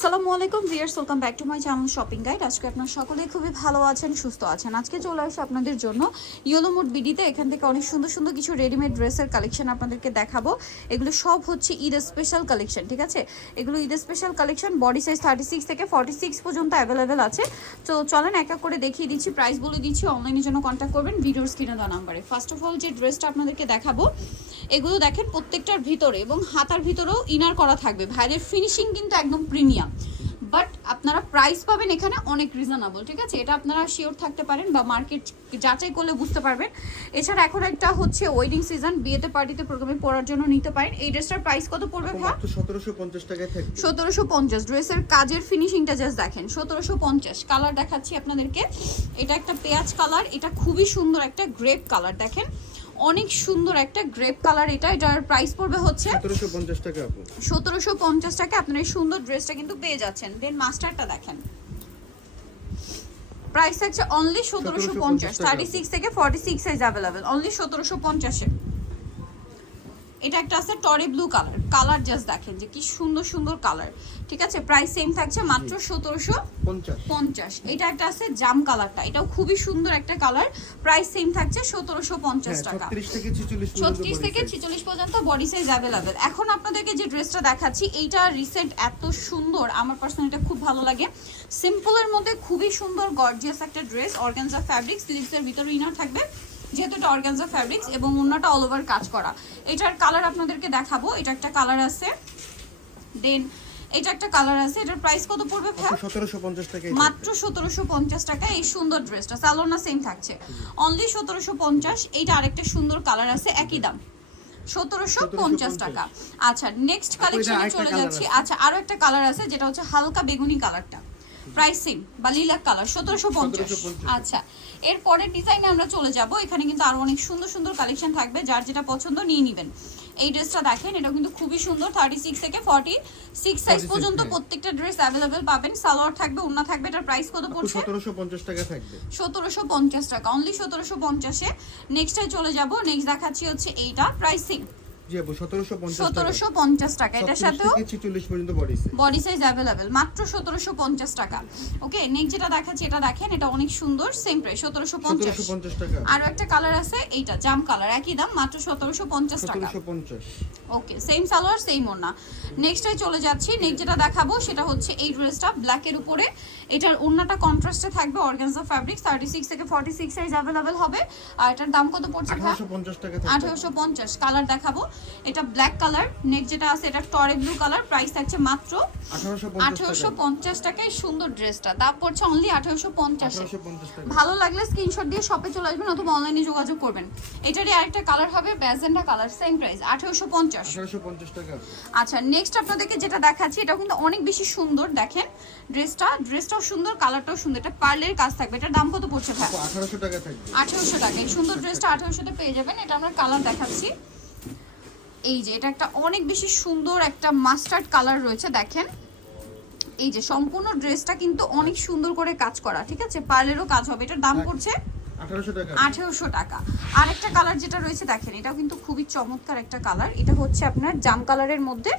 আসসালামু আলাইকুম viewers welcome back to my channel shopping guide. আজকে আপনারা সকলেই খুবই ভালো আছেন, সুস্থ আছেন। আজকে চলে আসে আপনাদের জন্য ইয়েলো মুড বিডিতে। এখান থেকে অনেক সুন্দর সুন্দর কিছু রেডিমেড ড্রেসের কালেকশন আপনাদেরকে দেখাবো। এগুলো সব হচ্ছে ঈদ স্পেশাল কালেকশন ঠিক আছে? এগুলো Eid special collection body size thirty six থেকে ফর্টি সিক্স পর্যন্ত অ্যাভেলেবেল আছে। তো চলেন এক এক করে দেখিয়ে দিচ্ছি প্রাইস বলে দিচ্ছি অনলাইনের জন্য কন্ট্যাক্ট করবেন ভিডিওর স্ক্রিনে দেওয়া নাম্বারে ফার্স্ট অফ অল যে ড্রেসটা আপনাদেরকে দেখাবো, এগুলো দেখেন প্রত্যেকটার ভিতরে এবং হাতার ভিতরেও ইনার করা থাকবে। ভাইয়ের ফিনিশিং কিন্তু একদম প্রিমিয়াম বাট আপনারা প্রাইস পাবেন এখানে অনেক রিজনেবল ঠিক আছে? এটা আপনারা শিওর থাকতে পারেন বা মার্কেট যাচাই করলে বুঝতে পারবেন। এছাড়া এখন একটা হচ্ছে ওয়েডিং সিজন বিয়েতে পার্টিতে প্রোগ্রামে পড়ার জন্য নিতে পারেন। এই ড্রেসটার প্রাইস কত পড়বে ভাই? মাত্র সতেরোশো পঞ্চাশ টাকায় থাকবে। সতেরোশো পঞ্চাশ। ড্রেসের কাজের ফিনিশিংটা জাস্ট দেখেন। সতেরোশো পঞ্চাশ। কালার দেখাচ্ছি আপনাদেরকে। এটা একটা পেঁয়াজ কালার এটা খুবই সুন্দর একটা গ্রেপ কালার দেখেন? অনেক সুন্দর একটা গ্রেপ কালার এটা। এটার প্রাইস পড়বে হচ্ছে সতেরোশো পঞ্চাশ টাকা আপনার এই সুন্দর ড্রেসটা কিন্তু পেয়ে যাচ্ছেন। দেন মাস্টারটা দেখেন। প্রাইস থাকছে অনলি সতেরোশো পঞ্চাশ। থার্টি সিক্স থেকে forty six size available only সতেরোশো পঞ্চাশে। এটা একটা আছে টরি ব্লু কালার। কালার জাস্ট দেখেন যে কি সুন্দর সুন্দর কালার। ঠিক আছে? প্রাইস সেম থাকছে মাত্র সতেরোশো পঞ্চাশ। এটা একটা আছে জাম কালারটা। এটাও খুবই সুন্দর একটা কালার। প্রাইস সেম থাকছে সতেরোশো পঞ্চাশ হ্যাঁ টাকা। ছত্রিশ থেকে ছিচল্লিশ পর্যন্ত বডি সাইজ অ্যাভেলেবেল এখন আপনাদেরকে যে ড্রেসটা দেখাচ্ছি এইটা রিসেন্ট এত সুন্দর। আমার পার্সোনাল এটা খুব ভালো লাগে। সিম্পলের মধ্যে খুবই সুন্দর গর্জিয়াস একটা ড্রেস অর্গানজা ফ্যাব্রিক স্লিভসের ভিতরে ইনার থাকবে। যেহেতু এটা অর্গানজা ফ্যাব্রিক্স এবং অন্যটা অল ওভার কাজ করা। এটার কালার আপনাদেরকে দেখাবো। এটা একটা কালার আছে। দেন এটা একটা কালার আছে। এটার প্রাইস কত পড়বে ভাই সতেরোশো পঞ্চাশ টাকায় মাত্র সতেরোশো পঞ্চাশ টাকা। এই সুন্দর ড্রেসটা সালোনা সেম থাকছে। অনলি সতেরোশো পঞ্চাশ। এইটা আরেকটা সুন্দর কালার আছে একই দাম। সতেরোশো পঞ্চাশ 1750 টাকা। আচ্ছা নেক্সট কালেকশনে চলে যাচ্ছি। আচ্ছা আরও একটা কালার আছে যেটা হচ্ছে হালকা বেগুনি কালারটা প্রাইস বা লিলাক কালার সতেরোশো পঞ্চাশ। আচ্ছা এর পরের ডিজাইনে আমরা চলে যাব। এখানে কিন্তু আরও অনেক সুন্দর সুন্দর কালেকশন থাকবে যার যেটা পছন্দ নিয়ে নেবেন। এই ড্রেসটা দেখেন এটা কিন্তু খুবই সুন্দর থার্টি সিক্স থেকে ফর্টি সিক্স সাইজ পর্যন্ত হ্যাঁ। প্রত্যেকটা ড্রেস অ্যাভেলেবেল পাবেন। সালোয়ার থাকবে ওন্না থাকবে এটার প্রাইস কত পড়ছে? সতেরোশো পঞ্চাশ টাকা থাকবে। সতেরোশো পঞ্চাশ টাকা অনলি সতেরোশো পঞ্চাশে। নেক্সটে চলে যাব নেক্সট দেখাচ্ছি হচ্ছে এইটা প্রাইসিং জি আপু সতেরোশো পঞ্চাশ টাকা সতেরোশো এটার সাথেও থেকে ছিচল্লিশ পর্যন্ত বডি বডি সাইজ অ্যাভেলেবেল মাত্র সতেরোশো পঞ্চাশ টাকা। ওকে নেক্সট যেটা দেখাচ্ছি এটা দেখেন এটা অনেক সুন্দর সেম প্রাইস টাকা। আরও একটা কালার আছে এইটা জাম কালার একই দাম মাত্র সতেরোশো পঞ্চাশ টাকা। সতেরোশো পঞ্চাশ। ওকে সেম সালোয়ার সেম ওড়না। নেক্সটে চলে যাচ্ছি নেক্সট যেটা দেখাবো সেটা হচ্ছে এই ড্রেসটা ব্ল্যাকের উপরে। এটার ওড়নাটা কন্ট্রাস্টে থাকবে অর্গানজা ফ্যাব্রিক থার্টি সিক্স থেকে ফর্টি সিক্স সাইজ অ্যাভেলেবেল হবে। আর এটার দাম কত পড়ছে আঠারোশো পঞ্চাশ কালার দেখাবো। এটা ব্ল্যাক কালার নেক্সট যেটা আছে এটা টরে ব্লু কালার প্রাইস থাকছে মাত্র আঠারোশো পঞ্চাশ টাকায় সুন্দর ড্রেসটা। দাম পড়ছে অনলি আঠারোশো পঞ্চাশে। ভালো লাগলে স্ক্রিনশট দিয়ে শপে চলে আসবেন অথবা অনলাইনে যোগাযোগ করবেন। এটারই আরেকটা কালার হবে ব্যাজেন্ডা কালার সেম প্রাইস আঠারোশো পঞ্চাশ। আচ্ছা নেক্সট আপনাদেরকে যেটা দেখাচ্ছি এটা কিন্তু অনেক বেশি সুন্দর দেখেন। ড্রেসটা ড্রেসটা ড্রেসটাও সুন্দর কালারটাও সুন্দর। এটা পার্লের কাজ থাকবে। এটার দাম কত পড়ছে ভাই? আপু আঠারোশো টাকা থাকবে। আঠেরোশো টাকা। এই সুন্দর ড্রেসটা আঠেরোশোতে পেয়ে যাবেন। এটা আমরা কালার দেখাচ্ছি। এই যে এটা একটা অনেক বেশি সুন্দর একটা মাস্টার্ড কালার রয়েছে দেখেন। এই যে সম্পূর্ণ ড্রেসটা কিন্তু অনেক সুন্দর করে কাজ করা ঠিক আছে? পার্লেরও কাজ হবে। এটার দাম পড়ছে আঠারোশো টাকা। টাকা। আরেকটা কালার যেটা রয়েছে দেখেন এটাও কিন্তু খুবই চমৎকার একটা কালার এটা হচ্ছে আপনার জাম কালারের মধ্যে।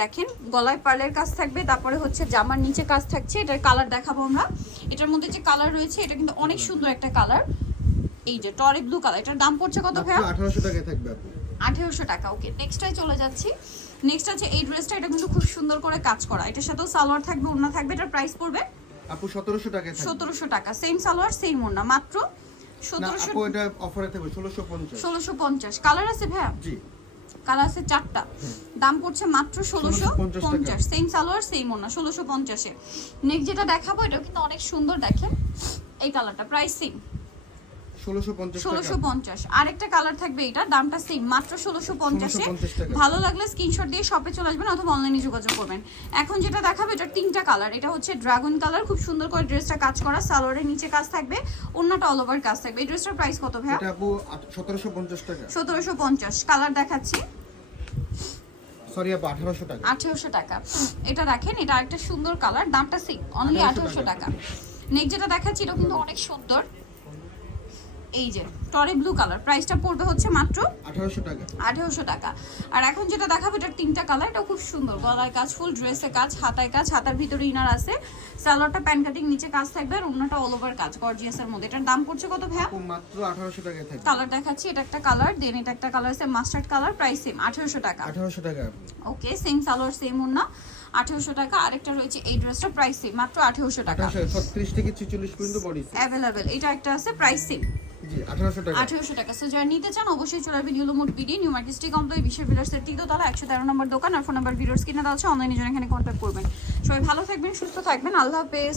দেখেন গলায় পার্লের কাজ থাকবে তারপরে হচ্ছে জামার নিচে কাজ থাকছে এটার কালার দেখাবো আমরা। এটার মধ্যে যে কালার রয়েছে এটা কিন্তু অনেক সুন্দর একটা কালার এই যে টরে ব্লু কালার এটার দাম পড়ছে কত ভাইয়া? আঠারোশো টাকায় থাকবে আঠেরোশো টাকা ওকে নেক্সটটায় চলে যাচ্ছি। নেক্সট আছে এই ড্রেসটা এটা কিন্তু খুব সুন্দর করে কাজ করা। এটার সাথেও সালোয়ার থাকবে ওড়না থাকবে এটার প্রাইস পড়বে আপু সতেরোশো টাকায় থাকবে। সতেরোশো টাকা। সেম সালোয়ার সেম ওড়না মাত্র এটা কালার আছে ভাইয়া? জি। কালার আছে চারটা। দাম পড়ছে মাত্র ষোলোশো পঞ্চাশ সেম সালোয়ার সেম ওনা ষোলোশো পঞ্চাশে। নেক্সট যেটা দেখাবো এটাও কিন্তু অনেক সুন্দর দেখে এই কালারটা প্রাইস সেম ষোলোশো পঞ্চাশ ষোলোশো টাকা পঞ্চাশ। আরেকটা কালার থাকবে এটা দামটা সেম মাত্র ষোলোশো পঞ্চাশে 1650 টাকা। ভালো লাগলে স্ক্রিনশট দিয়ে শপে চলে আসবেন অথবা অনলাইনে যোগাযোগ করবেন। এখন যেটা দেখাবে এটা তিনটা কালার এটা হচ্ছে ড্রাগন কালার খুব সুন্দর করে ড্রেসটা কাজ করা সালোয়ারের নিচে কাজ থাকবে অন্যটা অল ওভার কাজ থাকবে। এই ড্রেসটার প্রাইস কত এটা আপু সতেরোশো পঞ্চাশ টাকা। সতেরোশো পঞ্চাশ। কালার দেখাচ্ছি। সরি আপু টাকা। টাকা। এটা দেখেন এটা আরেকটা সুন্দর কালার দামটা সেম অনলি 1800 টাকা। নেক্সট যেটা দেখাচ্ছি এটা কিন্তু অনেক সুন্দর। এই যে টরে ব্লু কালার প্রাইসটা পড়বে হচ্ছে মাত্র আঠারোশো টাকা। আঠেরোশো টাকা। আর এখন যেটা দেখাবো এটার তিনটা কালার এটা খুব সুন্দর গলায় কাজ ফুল ড্রেসে কাজ হাতায় কাজ হাতার ভিতরে ইনার আছে। স্যালোয়ারটা প্যান কাটিং নিচে কাজ থাকবে আর অন্যটা অল ওভার কাজ গর্জিয়াসের মধ্যে। এটার দাম পড়ছে কত আপু মাত্র আঠারোশো থাকবে। কালার দেখাচ্ছি এটা একটা কালার দেন এটা একটা কালার আছে মাস্টার্ড কালার প্রাইস সেম আঠেরোশো টাকা। আঠারোশো টাকা ওকে সেম সালোয়ার সেম ওন্না আঠারোশো টাকা। আরেকটা রয়েছে এই ড্রেসটা প্রাইস সেম মাত্র আঠারোশো টাকা। ছত্রিশ থেকে ছেচল্লিশ পর্যন্ত বডি অ্যাভেলেবেল এটা একটা আছে প্রাইস সেম আঠারোশো টাকা। যারা নিতে চান, অবশ্যই চলে বিডি। নিউ বিশ্বের একশো তেরো নম্বর দোকান আর নাম্বার আছে। এখানে কন্ট্যাক্ট করবেন। সবাই ভালো থাকবেন, সুস্থ থাকবেন। আল্লাহ হাফেজ।